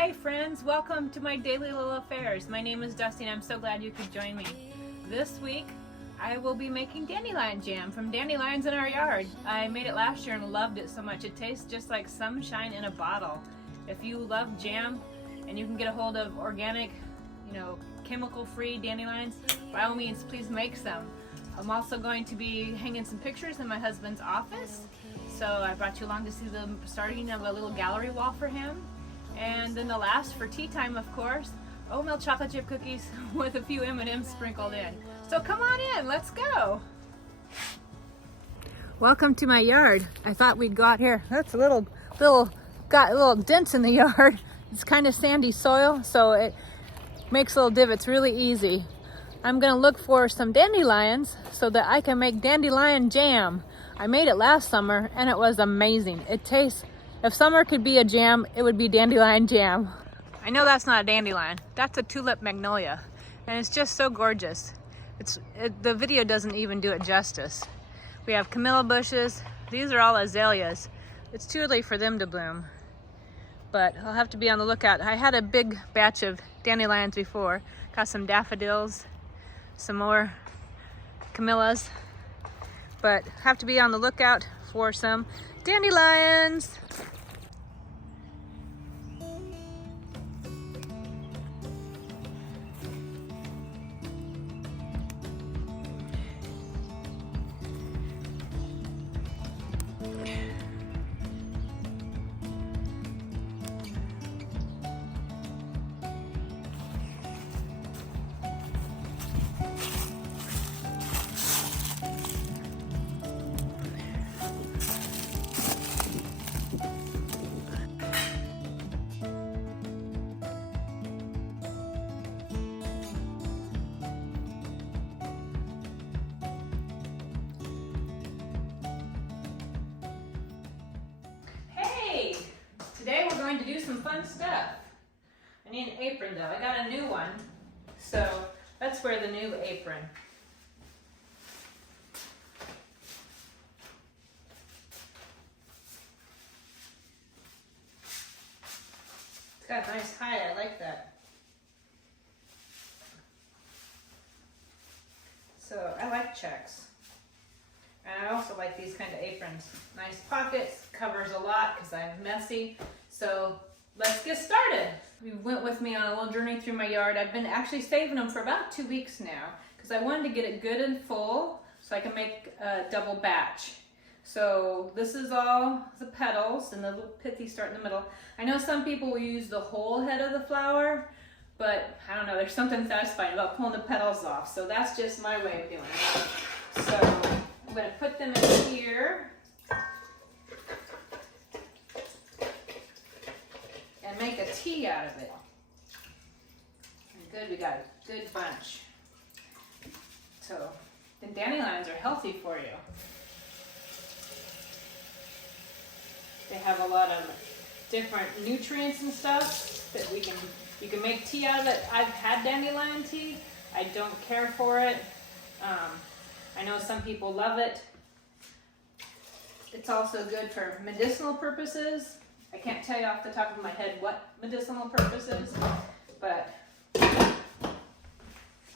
Hi friends, welcome to my daily little affairs. My name is Dusty and I'm so glad you could join me. This week I will be making dandelion jam from dandelions in our yard. I made it last year and loved it so much. It tastes just like sunshine in a bottle. If you love jam and you can get a hold of organic, chemical-free dandelions, by all means please make some. I'm also going to be hanging some pictures in my husband's office. So I brought you along to see the starting of a little gallery wall for him. And then the last for tea time, of course, oatmeal chocolate chip cookies with a few M&Ms sprinkled in. So come on in, let's go. Welcome to my yard. I thought we'd go out here. That's got little dents in the yard. It's kind of sandy soil, so it makes little divots really easy. I'm gonna look for some dandelions so that I can make dandelion jam. I made it last summer and it was amazing. It tastes, if summer could be a jam, it would be dandelion jam. I know that's not a dandelion, that's a tulip magnolia. And it's just so gorgeous. The video doesn't even do it justice. We have camellia bushes, these are all azaleas. It's too early for them to bloom, but I'll have to be on the lookout. I had a big batch of dandelions before. Got some daffodils, some more camellias, but have to be on the lookout for some dandelions. Today we're going to do some fun stuff. I need an apron though. I got a new one, so let's wear the new apron. It's got a nice height, I like that. So I like checks. And I also like these kind of aprons. Nice pockets, covers a lot because I'm messy. So let's get started. You went with me on a little journey through my yard. I've been actually saving them for about 2 weeks now because I wanted to get it good and full so I can make a double batch. So this is all the petals and the little pithy start in the middle. I know some people will use the whole head of the flower, but I don't know, there's something satisfying about pulling the petals off. So that's just my way of doing it. So I'm going to put them in here and make a tea out of it. Good, we got a good bunch. So the dandelions are healthy for you. They have a lot of different nutrients and stuff that you can make tea out of it. I've had dandelion tea. I don't care for it. I know some people love it. It's also good for medicinal purposes. I can't tell you off the top of my head what medicinal purposes, but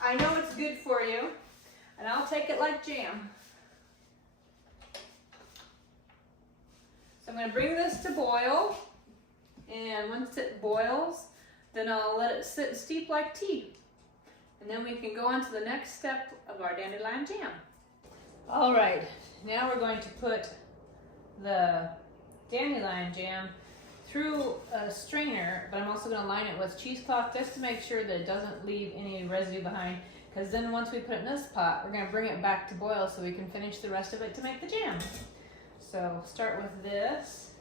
I know it's good for you, and I'll take it like jam. So I'm going to bring this to boil, and once it boils, then I'll let it sit and steep like tea. And then we can go on to the next step of our dandelion jam. All right, now we're going to put the dandelion jam through a strainer, but I'm also going to line it with cheesecloth just to make sure that it doesn't leave any residue behind, because then once we put it in this pot, we're going to bring it back to boil so we can finish the rest of it to make the jam. So start with this,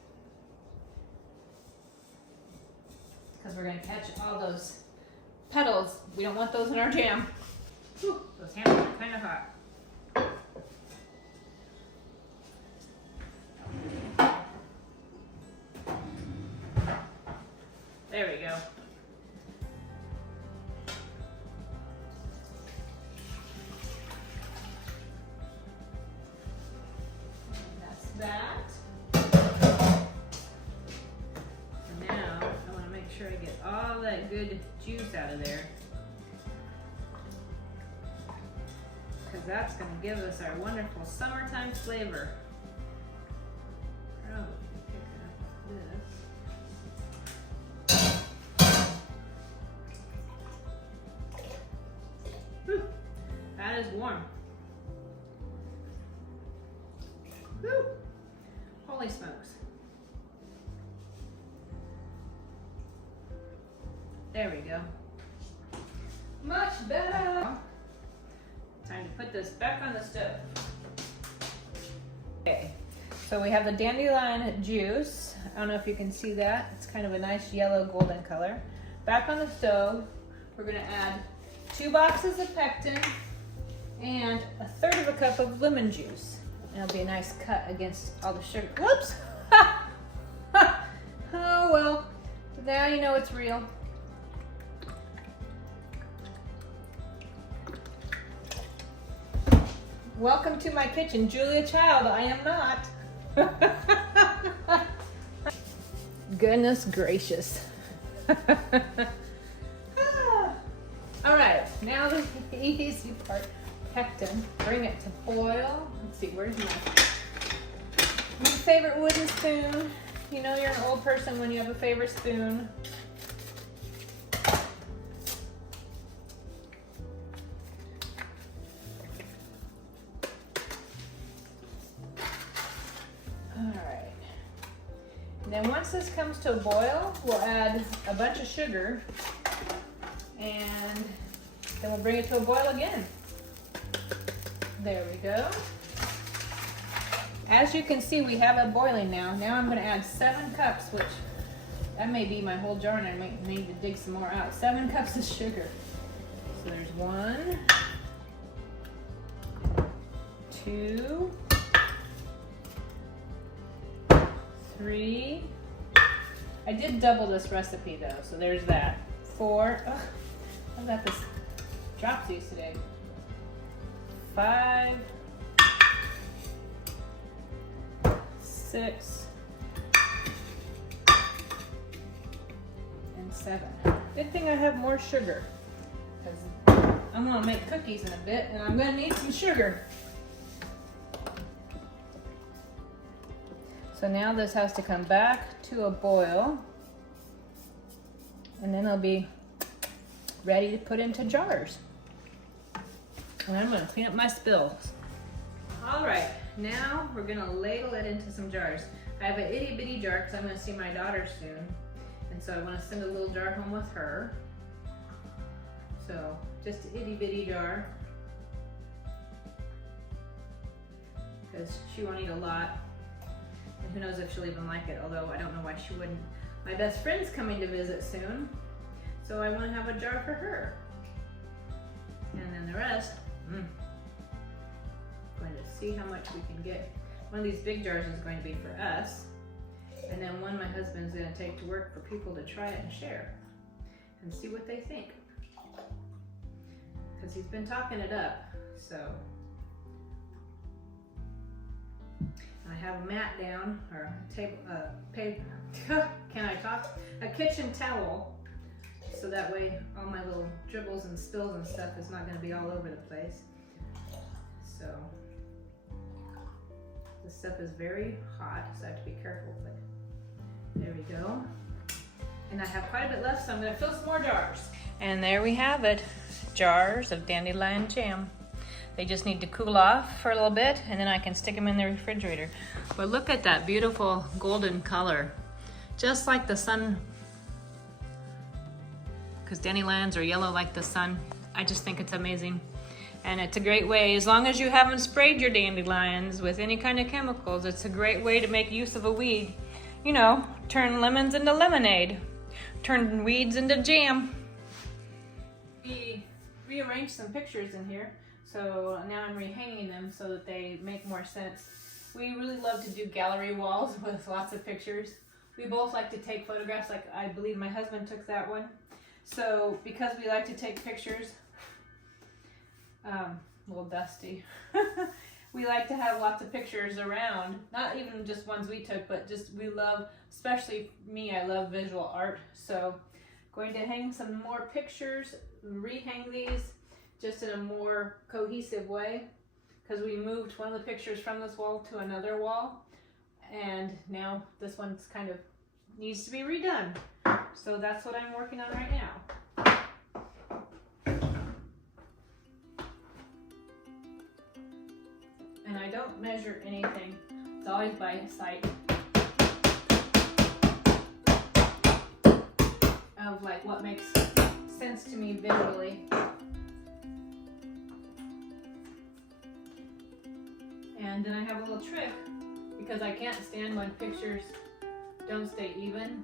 because we're going to catch all those petals. We don't want those in our jam. Whew, those handles are kind of hot. There we go. And that's that. And now I want to make sure I get that good juice out of there. Because that's going to give us our wonderful summertime flavor. Oh, pick up this. Whew, that is warm. Whew, holy smokes. There we go. Much better. Time to put this back on the stove. Okay, so we have the dandelion juice. I don't know if you can see that. It's kind of a nice yellow golden color. Back on the stove, we're gonna add 2 boxes of pectin and 1/3 of a cup of lemon juice. And it'll be a nice cut against all the sugar. Whoops! Oh well, now you know it's real. Welcome to my kitchen, Julia Child. I am not. Goodness gracious. All right, now the easy part. Pectin. Bring it to boil. Let's see, where's my favorite wooden spoon? You know you're an old person when you have a favorite spoon. Then once this comes to a boil, we'll add a bunch of sugar and then we'll bring it to a boil again. There we go. As you can see, we have it boiling now. Now I'm going to add 7 cups, which that may be my whole jar and I might need to dig some more out. 7 cups of sugar. So there's 1, 2, 3. I did double this recipe though, so there's that. 4. Ugh, I've got this dropsies today. 5, 6, and 7. Good thing I have more sugar, because I'm gonna make cookies in a bit and I'm gonna need some sugar. So now this has to come back to a boil and then it'll be ready to put into jars. And I'm gonna clean up my spills. All right, now we're gonna ladle it into some jars. I have an itty bitty jar because I'm gonna see my daughter soon. And so I wanna send a little jar home with her. So just an itty bitty jar, because she won't eat a lot. And who knows if she'll even like it, although I don't know why she wouldn't. My best friend's coming to visit soon, so I want to have a jar for her. And then the rest, going to see how much we can get. One of these big jars is going to be for us, and then one my husband's going to take to work for people to try it and share and see what they think. Because he's been talking it up, so. I have a mat down, or a table, can I talk? A kitchen towel, so that way all my little dribbles and spills and stuff is not going to be all over the place. So this stuff is very hot, so I have to be careful, but there we go. And I have quite a bit left, so I'm going to fill some more jars. And there we have it, jars of dandelion jam. They just need to cool off for a little bit and then I can stick them in the refrigerator. But look at that beautiful golden color. Just like the sun, because dandelions are yellow like the sun. I just think it's amazing. And it's a great way, as long as you haven't sprayed your dandelions with any kind of chemicals, it's a great way to make use of a weed. You know, turn lemons into lemonade, turn weeds into jam. We rearranged some pictures in here. So now I'm rehanging them so that they make more sense. We really love to do gallery walls with lots of pictures. We both like to take photographs, like I believe my husband took that one. So because we like to take pictures, a little dusty. We like to have lots of pictures around, not even just ones we took, but just we love, especially me, I love visual art. So Going to hang some more pictures, rehang these just in a more cohesive way, because we moved one of the pictures from this wall to another wall, and now this one's kind of needs to be redone. So that's what I'm working on right now. And I don't measure anything. It's always by sight. Of like what makes sense to me visually. And then I have a little trick, because I can't stand when pictures don't stay even.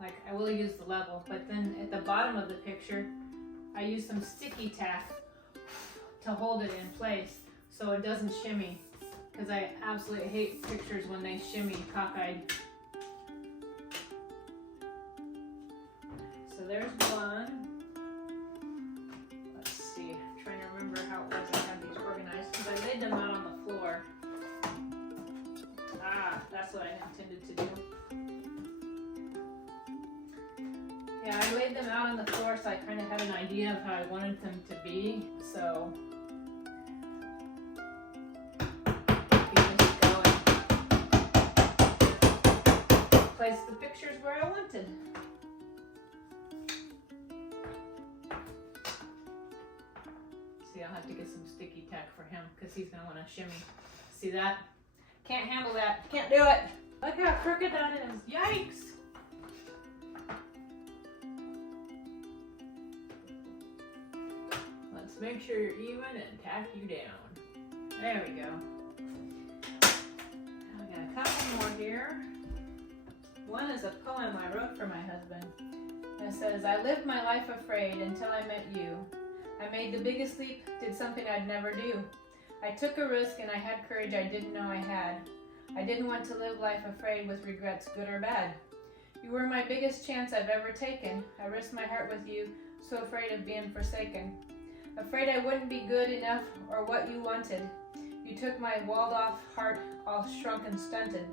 Like, I will use the level, but then at the bottom of the picture I use some sticky tack to hold it in place so it doesn't shimmy, because I absolutely hate pictures when they shimmy cockeyed. So there's one. Let's see, I'm trying to remember how it was I had these organized, because I laid them out on the floor. Ah, that's what I intended to do. Yeah, I laid them out on the floor so I kind of had an idea of how I wanted them to be. So you just go and place the pictures where I wanted. See, I'll have to get some sticky tack for him because he's going to want to shimmy. See that? Can't handle that. Can't do it. Look how crooked that is. Yikes. Let's make sure you're even and tack you down. There we go. I got a couple more here. One is a poem I wrote for my husband. It says, I lived my life afraid until I met you. I made the biggest leap, did something I'd never do. I took a risk and I had courage I didn't know I had. I didn't want to live life afraid with regrets, good or bad. You were my biggest chance I've ever taken. I risked my heart with you, so afraid of being forsaken. Afraid I wouldn't be good enough or what you wanted. You took my walled off heart all shrunk and stunted.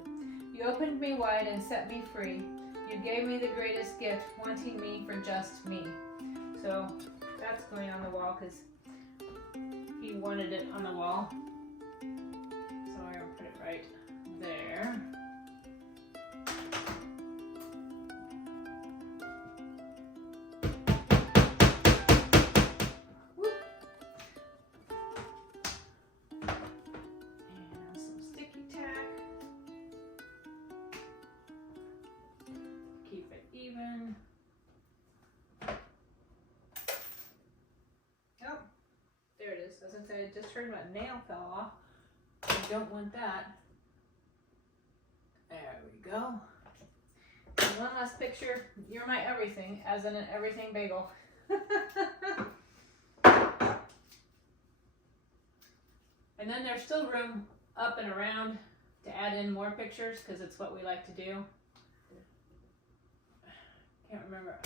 You opened me wide and set me free. You gave me the greatest gift, wanting me for just me. So that's going on the wall because he wanted it on the wall. So I'm going to put it right there. Whoop. And some sticky tack. Keep it even. Oh, there it is. As I said, I just heard my nail fell off. I don't want that. There we go. And one last picture. You're my everything, as in an everything bagel. And then there's still room up and around to add in more pictures because it's what we like to do. Can't remember.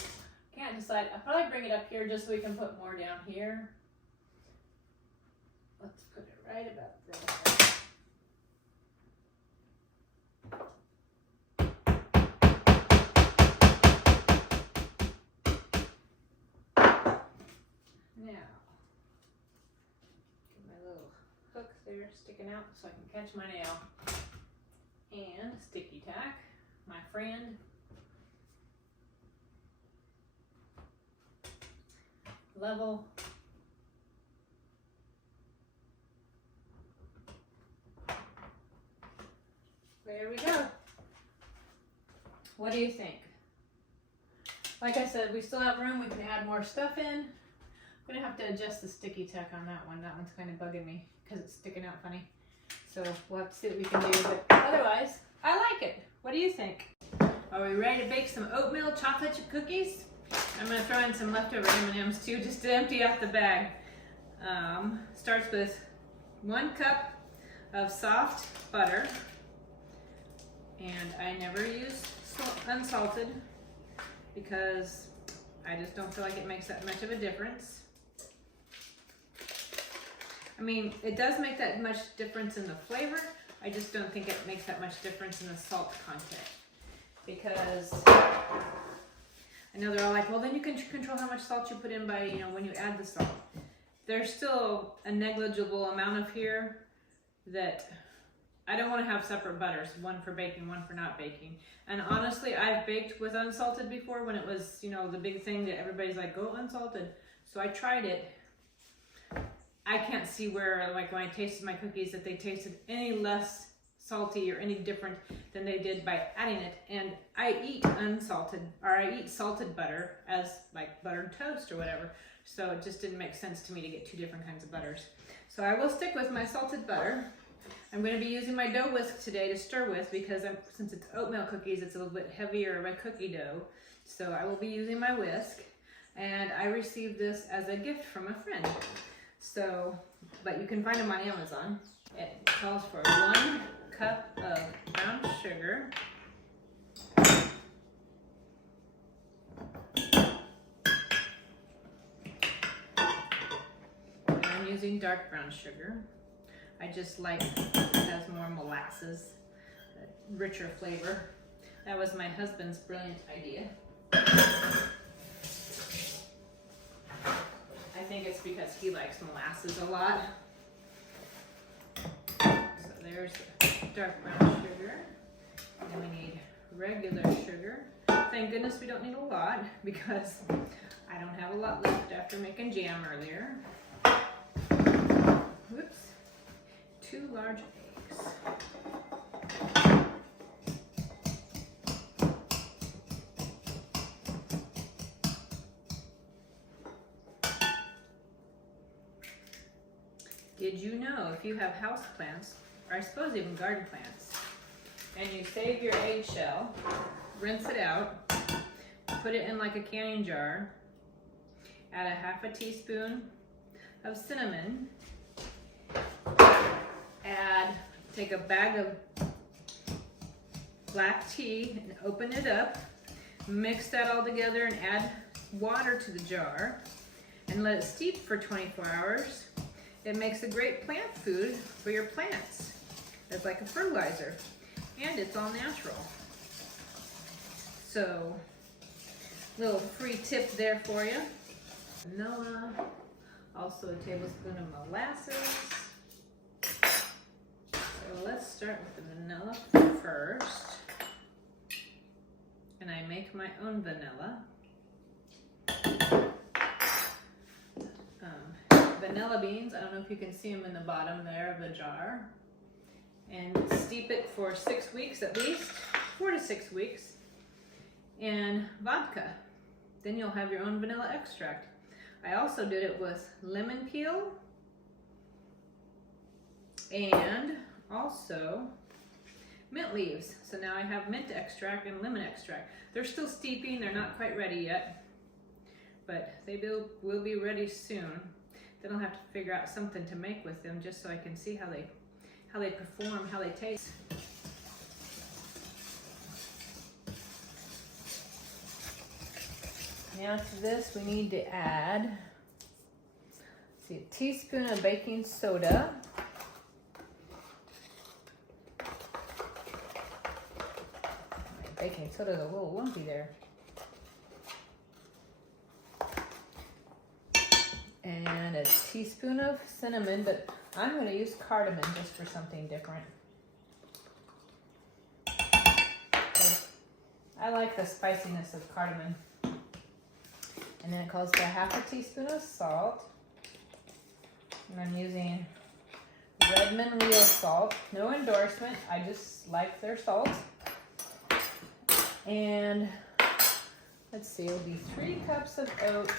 Can't decide. I'll probably bring it up here just so we can put more down here. Let's put it right about there. Now, get my little hook there sticking out so I can catch my nail. And sticky tack, my friend. Level. There we go. What do you think? Like I said, we still have room. We can add more stuff in. I'm gonna have to adjust the sticky tack on that one. That one's kind of bugging me because it's sticking out funny. So we'll have to see what we can do. But otherwise, I like it. What do you think? Are we ready to bake some oatmeal chocolate chip cookies? I'm gonna throw in some leftover M&Ms too, just to empty out the bag. Starts with 1 cup of soft butter. And I never use unsalted because I just don't feel like it makes that much of a difference. I mean, it does make that much difference in the flavor. I just don't think it makes that much difference in the salt content because I know they're all like, well, then you can control how much salt you put in by, you know, when you add the salt. There's still a negligible amount of here that I don't want to have separate butters, one for baking, one for not baking. And honestly, I've baked with unsalted before when it was, you know, the big thing that everybody's like, go unsalted. So I tried it. I can't see where, like when I tasted my cookies, that they tasted any less salty or any different than they did by adding it. And I eat unsalted, or I eat salted butter as like buttered toast or whatever. So it just didn't make sense to me to get two different kinds of butters. So I will stick with my salted butter. I'm going to be using my dough whisk today to stir with because since it's oatmeal cookies, it's a little bit heavier of a cookie dough. So I will be using my whisk, and I received this as a gift from a friend. So, but you can find them on Amazon. It calls for 1 cup of brown sugar, and I'm using dark brown sugar. I just like it has more molasses, richer flavor. That was my husband's brilliant idea. I think it's because he likes molasses a lot. So there's dark brown sugar. And then we need regular sugar. Thank goodness we don't need a lot because I don't have a lot left after making jam earlier. Whoops. 2 large eggs. Did you know if you have house plants, or I suppose even garden plants, and you save your eggshell, rinse it out, put it in like a canning jar, add a ½ teaspoon of cinnamon, take a bag of black tea and open it up, mix that all together and add water to the jar and let it steep for 24 hours. It makes a great plant food for your plants. It's like a fertilizer and it's all natural. So, little free tip there for you. Vanilla, also a tablespoon of molasses. So let's start with the vanilla first. And I make my own vanilla. Vanilla beans, I don't know if you can see them in the bottom there of the jar. And steep it for 6 weeks at least, 4 to 6 weeks. And vodka. Then you'll have your own vanilla extract. I also did it with lemon peel and also mint leaves. So now I have mint extract and lemon extract. They're still steeping, they're not quite ready yet, but they will be ready soon. Then I'll have to figure out something to make with them just so I can see how they perform, how they taste. Now to this we need to add, a teaspoon of baking soda. My baking soda is a little lumpy there. And a teaspoon of cinnamon, but I'm going to use cardamom just for something different. I like the spiciness of cardamom. And then it calls for ½ teaspoon of salt. And I'm using Redmond real salt. No endorsement, I just like their salt. And let's see, it'll be 3 cups of oats.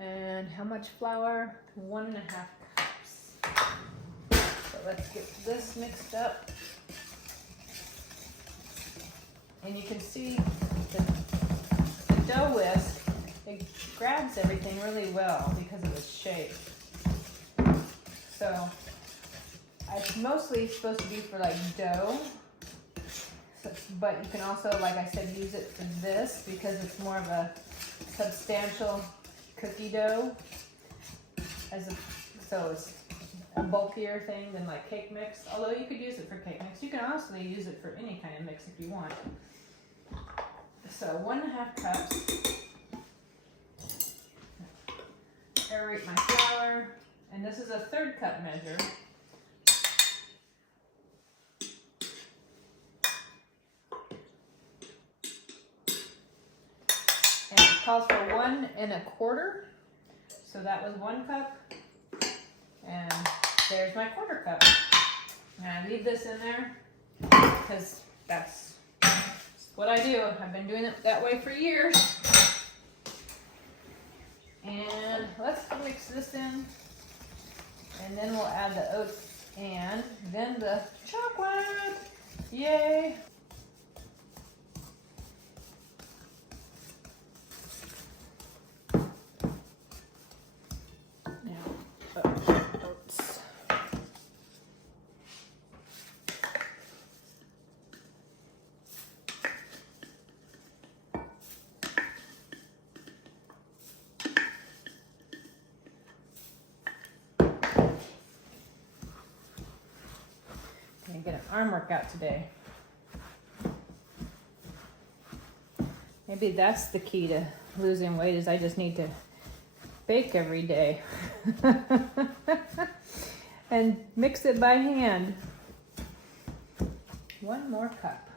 And how much flour? 1½ cups. So let's get this mixed up. And you can see the dough whisk, it grabs everything really well because of its shape. So it's mostly supposed to be for like dough, but you can also, like I said, use it for this because it's more of a substantial cookie dough, so it's a bulkier thing than like cake mix, although you could use it for cake mix. You can also use it for any kind of mix if you want. So 1.5 cups. Aerate my flour, and this is a 1/3 cup measure. And it calls for 1 1/4. So that was 1 cup. And there's my 1/4 cup. And I leave this in there because that's what I do. I've been doing it that way for years. And let's mix this in. And then we'll add the oats and then the chocolate. Yay! Now, oats. Get an arm workout today. Maybe that's the key to losing weight, is I just need to bake every day and mix it by hand. 1 more cup.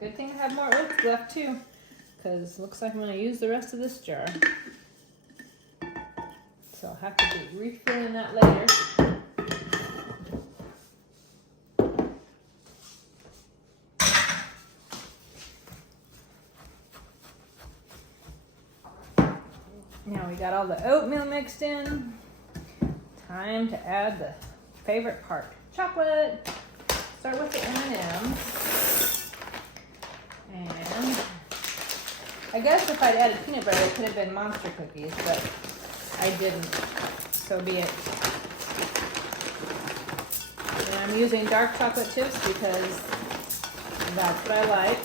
Good thing I have more oats left too, because looks like I'm going to use the rest of this jar. So I'll have to be refilling that later. Now we got all the oatmeal mixed in. Time to add the favorite part, chocolate. Start with the M&Ms. And I guess if I'd added peanut butter, it could have been monster cookies, but I didn't. So be it. And I'm using dark chocolate chips because that's what I like.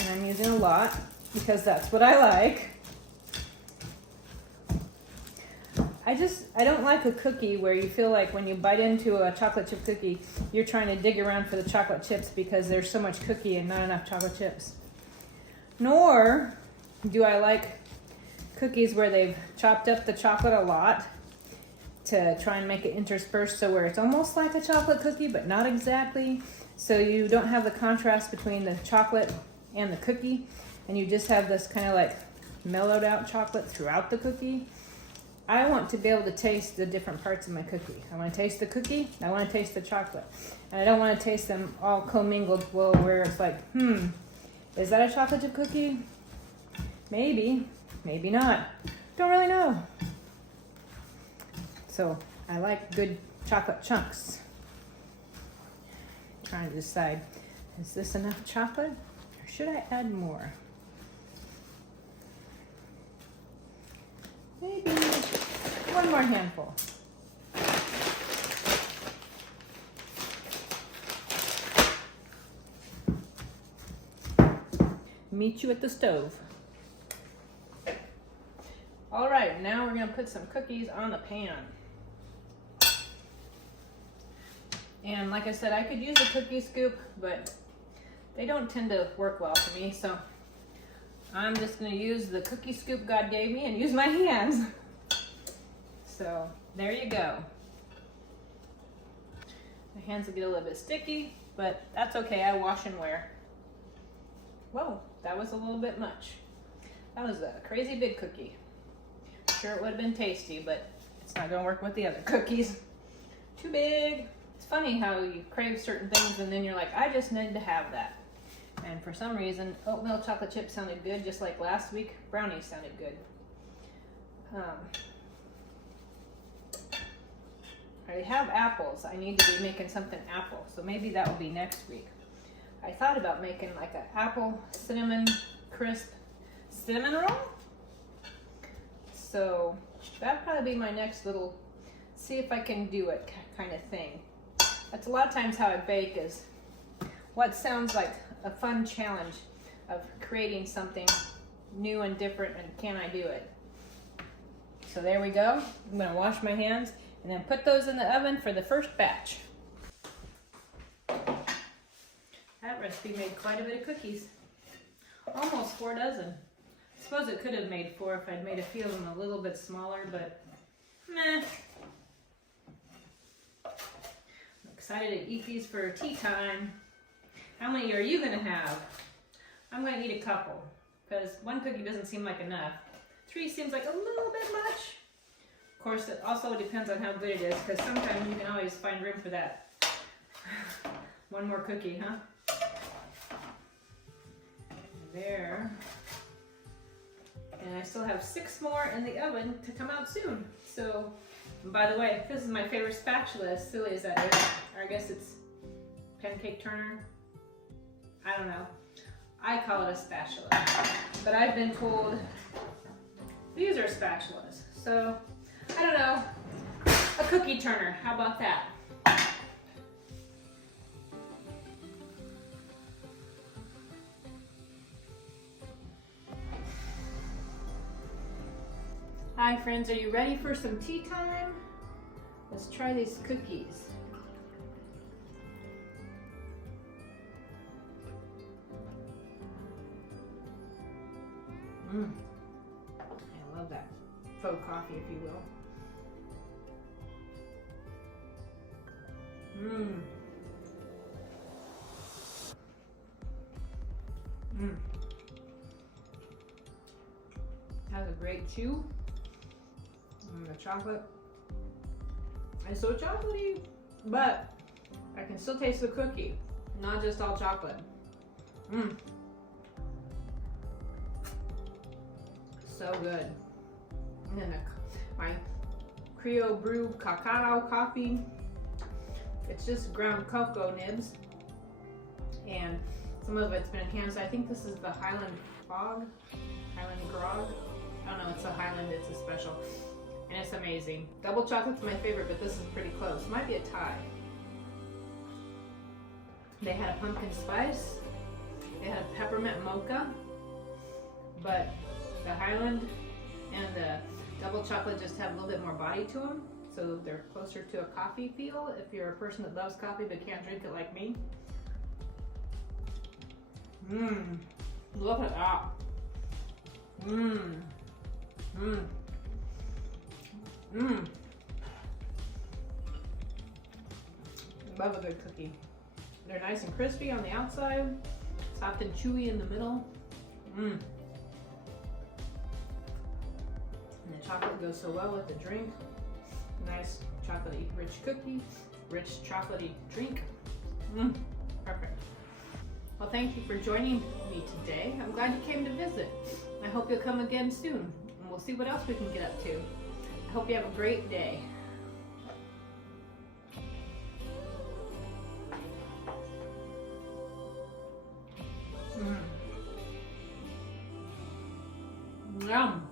And I'm using a lot because that's what I like. I don't like a cookie where you feel like when you bite into a chocolate chip cookie, you're trying to dig around for the chocolate chips because there's so much cookie and not enough chocolate chips. Nor do I like cookies where they've chopped up the chocolate a lot to try and make it interspersed, so where it's almost like a chocolate cookie but not exactly, so you don't have the contrast between the chocolate and the cookie, and you just have this kind of like mellowed out chocolate throughout the cookie. I want to be able to taste the different parts of my cookie. I want to taste the cookie, I want to taste the chocolate, and I don't want to taste them all commingled, well, where it's like, is that a chocolate chip cookie? Maybe, maybe not. Don't really know. So I like good chocolate chunks. Trying to decide, is this enough chocolate or should I add more? Maybe one more handful. Meet you at the stove. All right, now we're gonna put some cookies on the pan. And like I said, I could use a cookie scoop, but they don't tend to work well for me, so I'm just gonna use the cookie scoop God gave me and use my hands. So there you go. My hands will get a little bit sticky, but that's okay, I wash and wear. Whoa, that was a little bit much. That was a crazy big cookie. Sure it would have been tasty, but it's not gonna work with the other cookies. Too big. It's funny how you crave certain things and then you're like, I just need to have that. And for some reason, oatmeal chocolate chip sounded good, just like last week, brownies sounded good. I have apples. I need to be making something apple, so maybe that will be next week. I thought about making like an apple cinnamon crisp cinnamon roll. So that'll probably be my next little, see if I can do it kind of thing. That's a lot of times how I bake, is what sounds like a fun challenge of creating something new and different, and can I do it? So there we go. I'm gonna wash my hands and then put those in the oven for the first batch. That recipe made quite a bit of cookies. Almost 4 dozen. I suppose it could have made 4 if I'd made a few of them a little bit smaller, but meh. I'm excited to eat these for tea time. How many are you gonna have? I'm gonna eat a couple, because 1 cookie doesn't seem like enough. 3 seems like a little bit much. Of course, it also depends on how good it is, because sometimes you can always find room for that. 1 more cookie, huh? There. And I still have 6 more in the oven to come out soon. So, by the way, this is my favorite spatula, as silly as that is. Or I guess it's pancake turner. I don't know. I call it a spatula. But I've been told these are spatulas. So, I don't know. A cookie turner, how about that? Hi friends, are you ready for some tea time? Let's try these cookies. I love that faux coffee, if you will. Has a great chew. The chocolate is so chocolatey, but I can still taste the cookie, not just all chocolate. So good. And then my Creole brew cacao coffee. It's just ground cocoa nibs, and some of it's been enhanced. I think this is the Highland Fog, Highland Grog. I don't know, it's a Highland, it's a special. And it's amazing. Double chocolate's my favorite, but this is pretty close. Might be a tie. They had a pumpkin spice. They had a peppermint mocha. But the Highland and the double chocolate just have a little bit more body to them. So they're closer to a coffee feel if you're a person that loves coffee but can't drink it like me. Look at that. Love a good cookie. They're nice and crispy on the outside, soft and chewy in the middle. And the chocolate goes so well with the drink. Nice chocolatey rich cookie, rich chocolatey drink. Perfect. Well, thank you for joining me today. I'm glad you came to visit. I hope you'll come again soon, and we'll see what else we can get up to. I hope you have a great day. Yum.